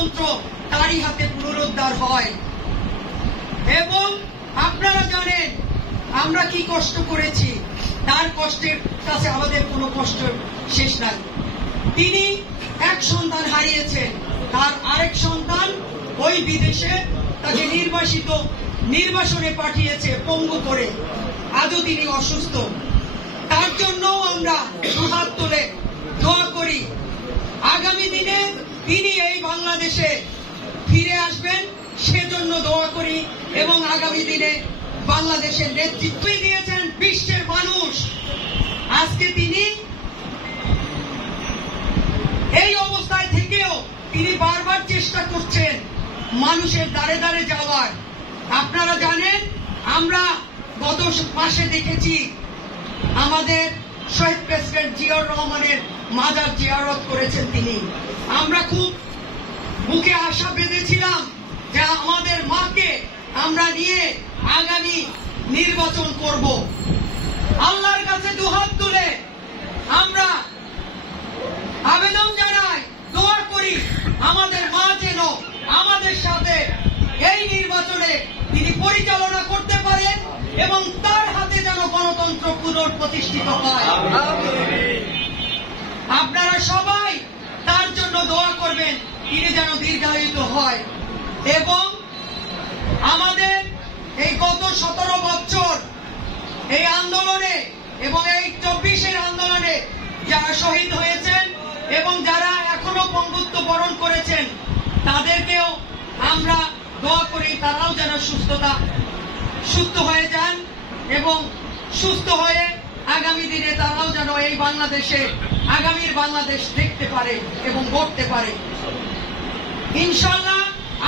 গণতন্ত্র তারই হাতে পুনরুদ্ধার হয়। এবং আপনারা জানেন আমরা কি কষ্ট করেছি, তার কষ্টের কাছে আমাদের কোনো কষ্ট শেষ নাই। তিনি এক সন্তান হারিয়েছেন, তার আরেক সন্তান ওই বিদেশে তাকে নির্বাসনে পাঠিয়েছে পঙ্গু করে, আজও তিনি অসুস্থ। তার জন্য আমরা দুহাত তুলে দোয়া করি আগামী দিনে তিনি এই বাংলাদেশে ফিরে আসবেন, সেজন্য দোয়া করি। এবং আগামী দিনে বাংলাদেশের নেতৃত্ব দিয়েছেন বিশ্বের মানুষ। আজকে তিনি এই অবস্থায় থেকেও তিনি বারবার চেষ্টা করছেন মানুষের দ্বারে দ্বারে যাওয়ার। আপনারা জানেন আমরা গত মাসে দেখেছি আমাদের শহীদ প্রেসিডেন্ট জিয়াউর রহমানের মাজার জিয়ারত করেছেন তিনি। আমরা খুব বুকে আশা বেঁধেছিলাম যে আমাদের মাকে আমরা নিয়ে আগামী নির্বাচন করব। আল্লাহর কাছে দুহাত তুলে আমরা আবেদন জানাই, দোয়া করি আমাদের মা যেন আমাদের সাথে এই নির্বাচনে তিনি পরিচালনা করতে পারেন এবং তার হাতে যেন গণতন্ত্র পুনঃপ্রতিষ্ঠিত হয়। আপনারা সবাই তার জন্য দোয়া করবেন, তিনি যেন দীর্ঘায়িত হয়। এবং আমাদের এই গত 17 বছর এই আন্দোলনে এবং এই 24-এর আন্দোলনে যারা শহীদ হয়েছেন এবং যারা এখনো পঙ্গুত্ব বরণ করেছেন, তাদেরকেও আমরা দোয়া করি তারাও যেন সুস্থ হয়ে যান এবং সুস্থ হয়ে আগামী দিনে তারাও যেন এই বাংলাদেশে আগামীর বাংলাদেশ দেখতে পারে এবং গড়তে পারে। ইনশাআল্লাহ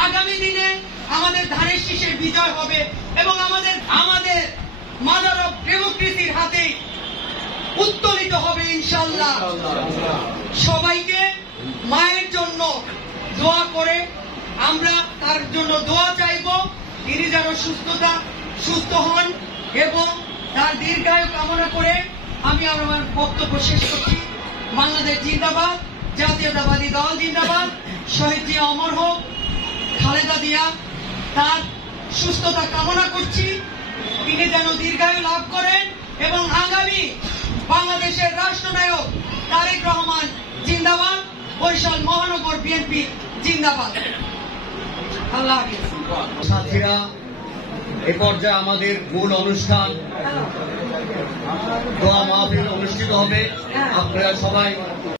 আগামী দিনে আমাদের ধানের শীষের বিজয় হবে এবং আমাদের মাদার অফ ডেমোক্রেসির হাতে উত্তোলিত হবে ইনশাআল্লাহ। সবাইকে মায়ের জন্য দোয়া করে আমরা তার জন্য দোয়া চাইব, তিনি যেন সুস্থ হন এবং তার দীর্ঘায়ু কামনা করে আমি আমার বক্তব্য শেষ করছি। বাংলাদেশ জিন্দাবাদ, জাতীয়তাবাদী দল জিন্দাবাদ, শহীদ জিয়া অমর হোক, খালেদা জিয়া তার সুস্থতা কামনা করছি, তিনি যেন দীর্ঘায়ু লাভ করেন এবং আগামী বাংলাদেশের রাষ্ট্রনায়ক তারেক রহমান জিন্দাবাদ, বরিশাল মহানগর বিএনপি জিন্দাবাদ। আল্লাহ হাফেজ। সাথীরা, এ পর্যায়ে আমাদের মূল অনুষ্ঠান দোয়া মাহফিল অনুষ্ঠিত হবে। আপনারা সবাই